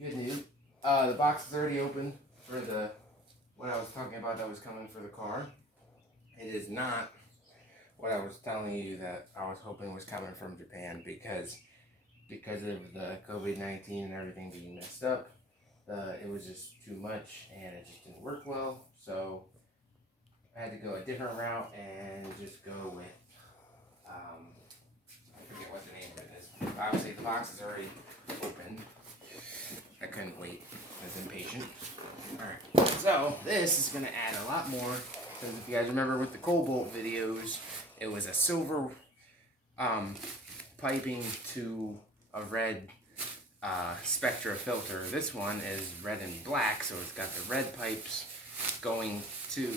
Good news. The box is already open for the what I was talking about that was coming for the car. It is not what I was telling you that I was hoping was coming from Japan because of the COVID-19 and everything being messed up. It was just too much and it just didn't work well. So I had to go a different route and just go with I forget what the name of it is. Obviously the box is already open. I couldn't wait. I was impatient. Alright, so this is going to add a lot more, because if you guys remember with the Cobalt videos, it was a silver piping to a red Spectra filter. This one is red and black, so it's got the red pipes going to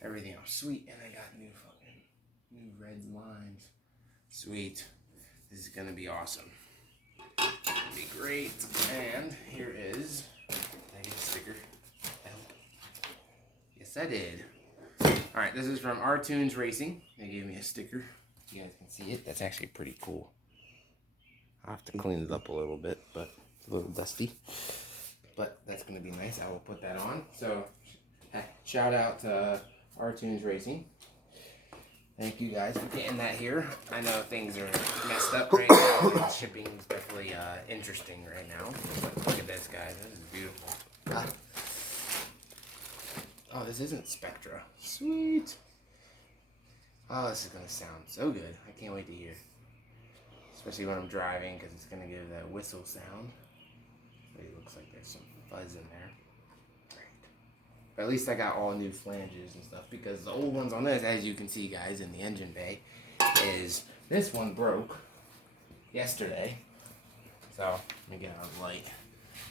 everything else. Sweet, and I got new red lines. Sweet. This is going to be awesome. Be great. And here is, did I get a sticker? Yes, I did. Alright, this is from R-Tunes Racing. They gave me a sticker. You guys can see it. That's actually pretty cool. I'll have to clean it up a little bit, but it's a little dusty. But that's going to be nice. I will put that on. So, shout out to R-Tunes Racing. Thank you guys for getting that here. I know things are messed up right now. Shipping is definitely interesting right now. But look at this, guys. This is beautiful. Oh, this isn't Spectra. Sweet. Oh, this is going to sound so good. I can't wait to hear. Especially when I'm driving, because it's going to give that whistle sound. It looks like there's some fuzz in there. But at least I got all new flanges and stuff, because the old ones on this, as you can see guys in the engine bay, is this one broke yesterday. So, let me get out of the light.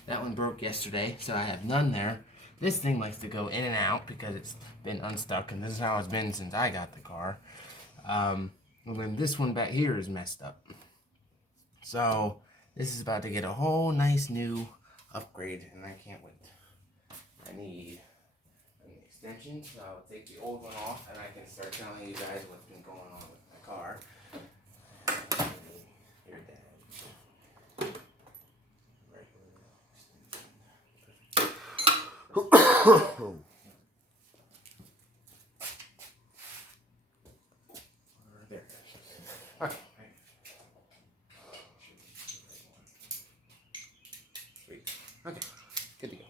That one broke yesterday, so I have none there. This thing likes to go in and out because it's been unstuck, and this is how it's been since I got the car. And then this one back here is messed up. So, this is about to get a whole nice new upgrade, and I can't wait. I need extension, so I'll take the old one off and I can start telling you guys what's been going on with my car. Here, Dad. There. Okay. Sweet. Okay. Good to go.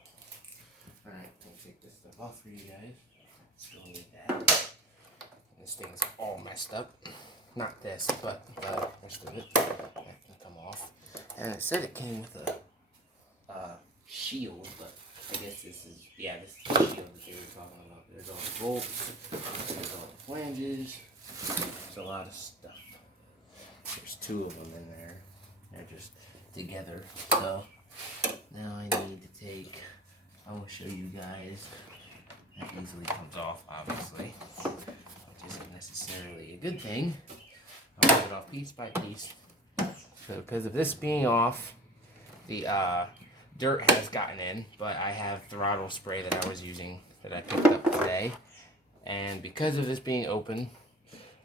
Alright, I'm gonna take this stuff off for you guys. Still need that. This thing's all messed up. Not this, but the rest of it. That can come off. And it said it came with a shield, but I guess this is, yeah, this is the shield that they were talking about. There's all the bolts, there's all the flanges, there's a lot of stuff. There's two of them in there. They're just together. So now I need to take, I will show you guys. That easily comes off, obviously, which isn't necessarily a good thing. I'll put it off piece by piece. So because of this being off, the dirt has gotten in, but I have throttle spray that I was using that I picked up today. And because of this being open,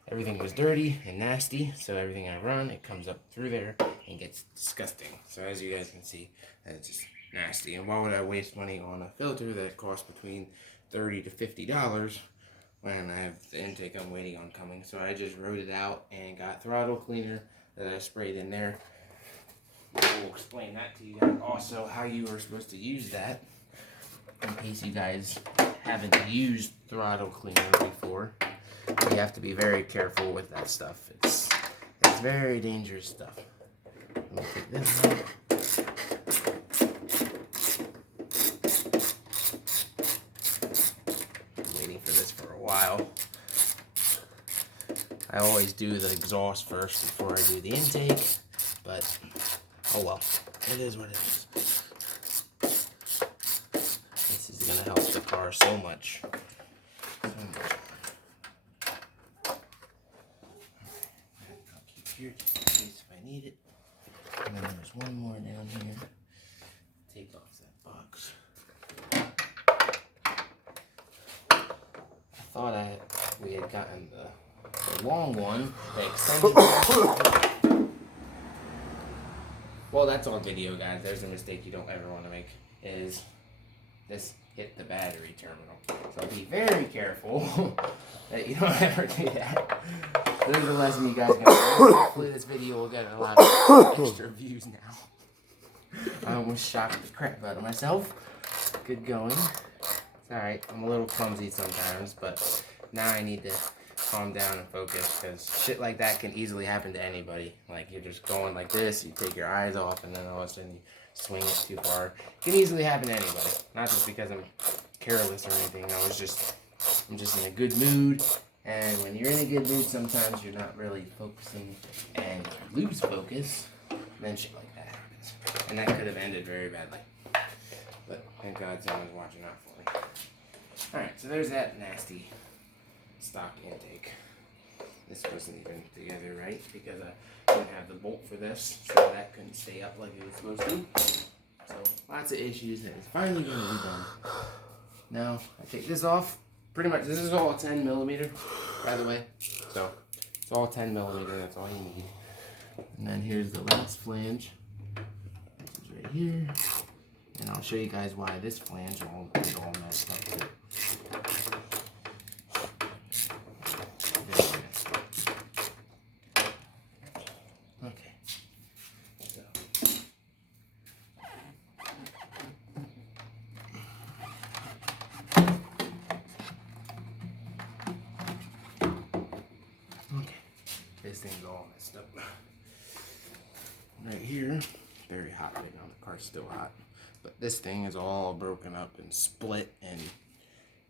everything was dirty and nasty, so everything I run, it comes up through there and gets disgusting. So as you guys can see, it's just nasty. And why would I waste money on a filter that costs between $30 to $50 when I have the intake I'm waiting on coming? So I just wrote it out and got throttle cleaner that I sprayed in there. I will explain that to you guys also, how you are supposed to use that, in case you guys haven't used throttle cleaner before. You have to be very careful with that stuff. It's very dangerous stuff. Let me take this out. While I always do the exhaust first before I do the intake, but oh well, it is what it is. This is gonna help the car so much. I'll keep here just in case if I need it. And then there's one more down here. Take off that box. Thought we had gotten the long one, the extended one. Well, that's all video, guys. There's a mistake you don't ever want to make, is this hit the battery terminal. So be very careful that you don't ever do that. So there's a lesson you guys got to learn. Hopefully this video will get a lot of extra views now. I almost shocked the crap out of myself. Good going. It's alright. I'm a little clumsy sometimes, but now I need to calm down and focus, because shit like that can easily happen to anybody. Like, you're just going like this, you take your eyes off, and then all of a sudden you swing it too far. It can easily happen to anybody. Not just because I'm careless or anything. No, I'm just in a good mood. And when you're in a good mood, sometimes you're not really focusing, and you lose focus, then shit like that happens. And that could have ended very badly. But thank God someone's watching out for me. Alright, so there's that nasty stock intake. This wasn't even together right, because I didn't have the bolt for this, so that couldn't stay up like it was supposed to. So lots of issues, and it's finally going to be done. Now I take this off. Pretty much, this is all 10 millimeter, by the way. So it's all 10 millimeter. That's all you need. And then here's the last flange. This is right here, and I'll show you guys why this flange is all messed up too. This thing's all messed up. Right here, very hot right now. The car's still hot. But this thing is all broken up and split, and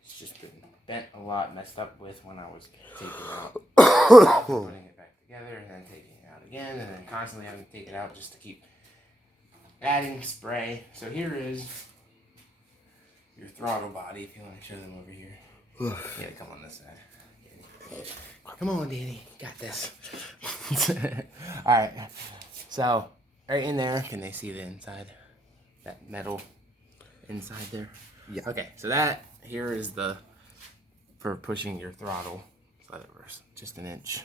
it's just been bent a lot, messed up with when I was taking it out. Putting it back together, and then taking it out again, and then constantly having to take it out just to keep adding spray. So here is your throttle body, if you want to show them over here. Yeah, come on this side. Come on, Danny. Got this. Alright. So, right in there, can they see the inside? That metal inside there? Yeah. Okay, so that here is the, for pushing your throttle. Let it reverse just an inch.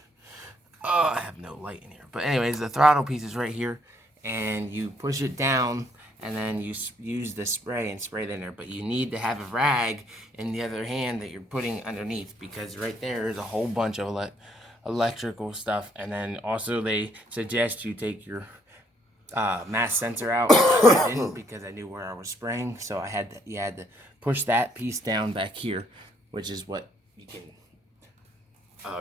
Oh, I have no light in here. But anyways, the throttle piece is right here. And you push it down, and then you use the spray and spray it in there. But you need to have a rag in the other hand that you're putting underneath, because right there is a whole bunch of electrical stuff. And then also they suggest you take your mass sensor out. I didn't, because I knew where I was spraying. So you had to push that piece down back here, which is what you can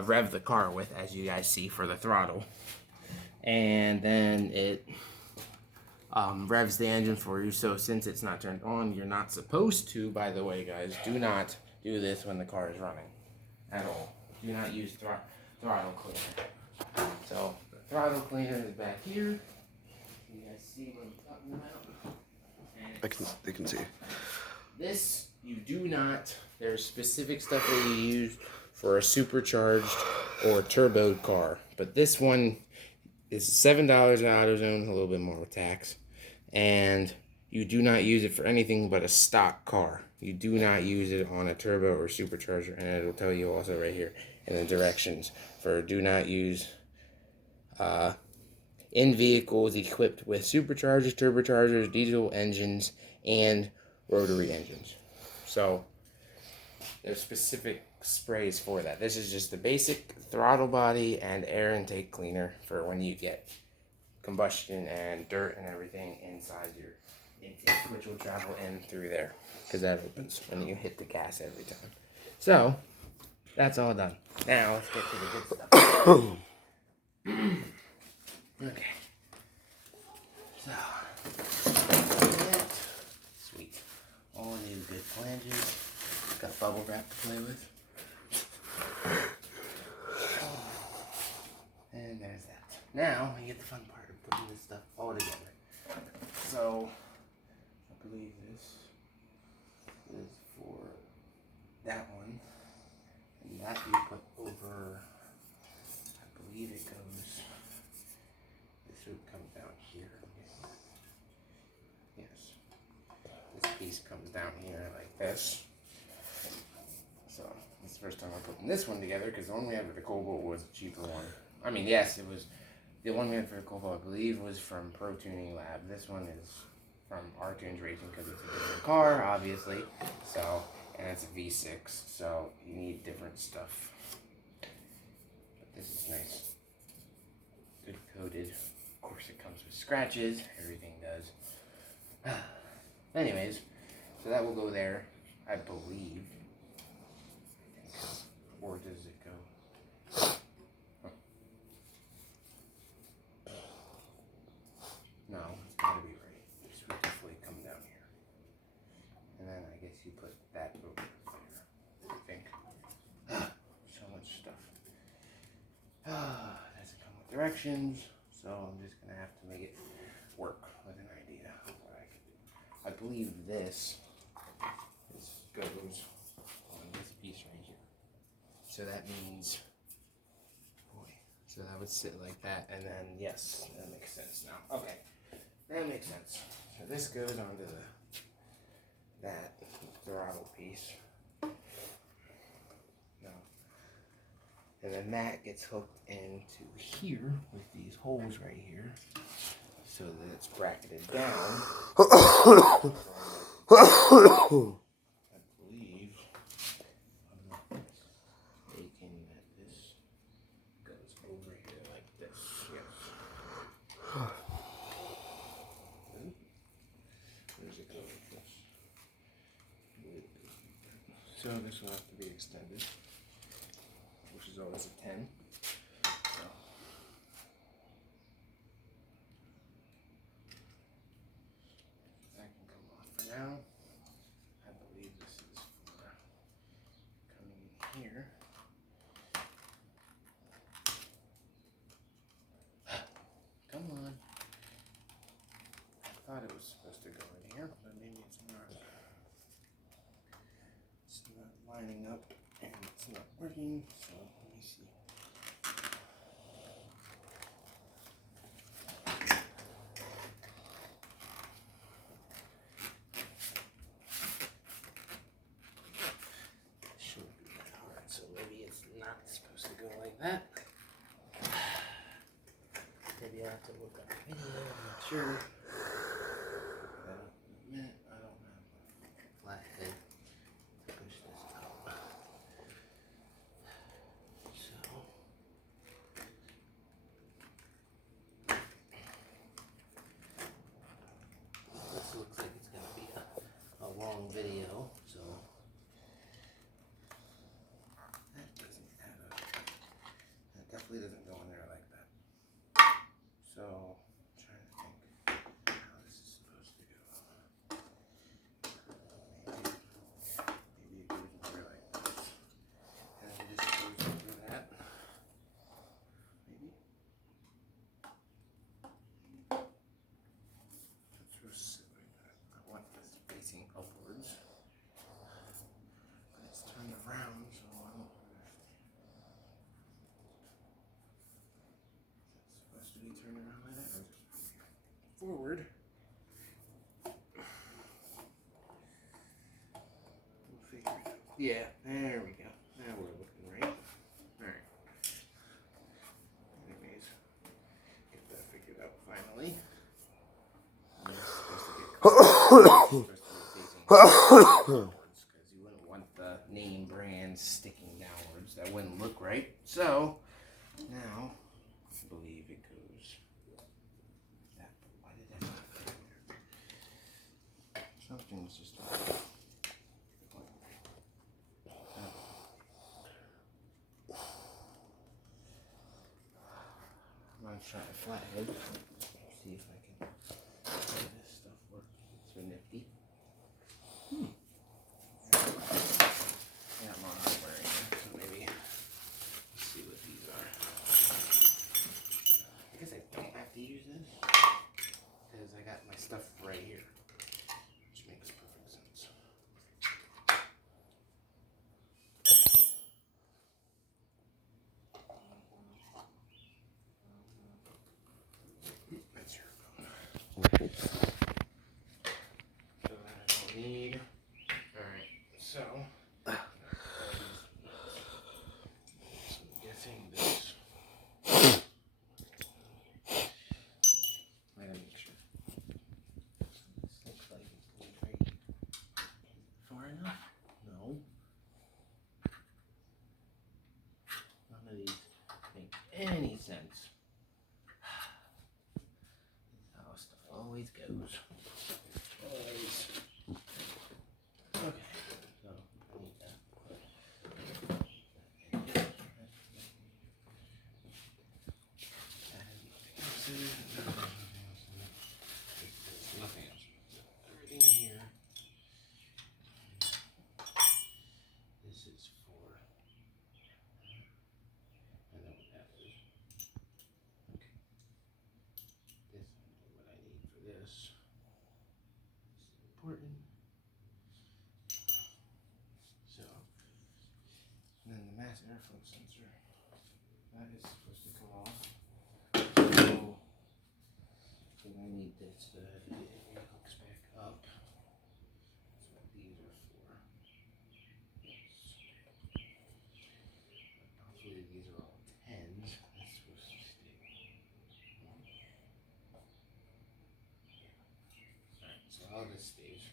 rev the car with, as you guys see, for the throttle. And then it revs the engine for you. So since it's not turned on, you're not supposed to, by the way, guys, do not do this when the car is running at all. Do not use throttle cleaner. So the throttle cleaner is back here. You guys see what I'm talking about? They can see. This, you do not, there's specific stuff that you use for a supercharged or turbo car. But this one is $7 at AutoZone, a little bit more with tax. And you do not use it for anything but a stock car. You do not use it on a turbo or supercharger, and it'll tell you also right here in the directions for do not use in vehicles equipped with superchargers, turbochargers, diesel engines, and rotary engines. So there's specific sprays for that. This is just the basic throttle body and air intake cleaner for when you get combustion and dirt and everything inside your intake, which will travel in through there, because that opens when you hit the gas every time. So that's all done. Now let's get to the good stuff. Okay. So sweet. All these good flanges. Got bubble wrap to play with. And there's that. Now we get the fun part of putting this stuff all together. So I believe this is for that one, and that you put over. I believe it goes. This would come down here. Yes. This piece comes down here like this. So it's the first time I'm putting this one together, because the one we had with the Cobalt was a cheaper one. I mean, yes, it was The one we had for the Cobalt, I believe, was from Pro Tuning Lab. This one is from R-Tunes Racing because it's a different car, obviously. So, and it's a V6, so you need different stuff. But this is nice. Good coated. Of course, it comes with scratches. Everything does. Anyways, so that will go there, I believe. Or does it go? No, it's gotta be right. Just with the flake come down here. And then I guess you put that over there, I think. So much stuff. Doesn't come with directions, so I'm just gonna have to make it work with an idea of what I can do. I believe this goes on this piece right here. So that means, boy, so that would sit like that, and then, yes, that makes sense now. Okay, that makes sense. So this goes onto that throttle piece. No. And then that gets hooked into here with these holes right here, so that it's bracketed down. I believe, I'm not mistaken, that this goes over here like this. Yes. Where does it go like this? So this will have to be extended, which is always a 10. So. That can come off for now. I believe this is for coming in here. Come on. I thought it was supposed to go in here, but maybe it's not. It's not lining up and it's not working, so let me see. Shouldn't be that hard, so maybe it's not supposed to go like that. Maybe I have to look up a video, I'm not sure. I don't have a flat head to push this out. So, this looks like it's going to be a long video, so that doesn't have that definitely doesn't go in there like that. So, I'm trying to think how this is supposed to go. Maybe it goes in there like this. And then it just goes over that. Maybe. It's supposed to sit like that. I want this facing upwards. But it's turned around, so I don't understand. Is it supposed to be turned around like that? Or just forward? We'll figure it out. Yeah, there we go. Now we're looking right. Alright. Anyways, get that figured out finally. And it's supposed to get facing downwards because you wouldn't want the name brand sticking downwards. That wouldn't look right. So now I believe it goes that. Why did that not fit in there? Something's just I'm gonna try a flathead. See if I can make this stuff work. It's so nifty. Yeah, I'm on hardware here, so maybe let's see what these are. I guess I don't have to use this because I got my stuff right here, which makes perfect sense. always goes. Always. Okay. So I need that. Nothing else. Everything here. This is for. I know what that is. Okay. This I know what I need for this. This is important. So, and then the mass airflow sensor. That is supposed to come off. So, then I need this so that it hooks back up. That's what these are for. Hopefully these are all 10s. That's supposed to stay. Alright, so all this stays.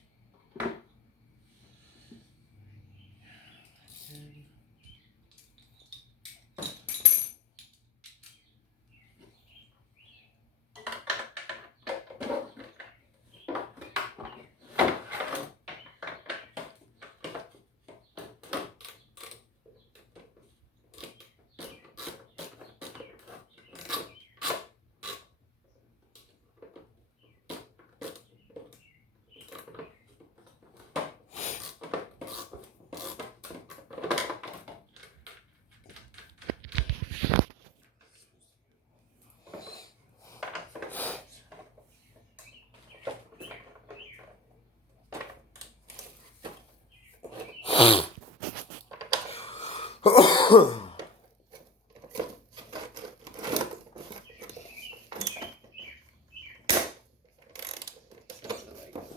10.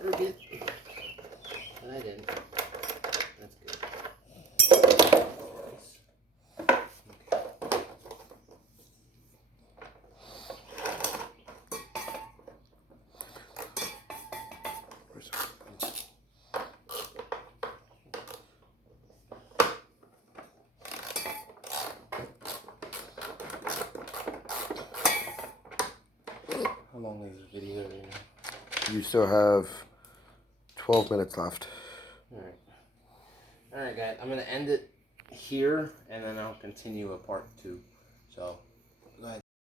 Forget. But I didn't. That's good. How long is the video right now? You still have 12 minutes left. Alright. Alright guys, I'm going to end it here and then I'll continue a part 2. So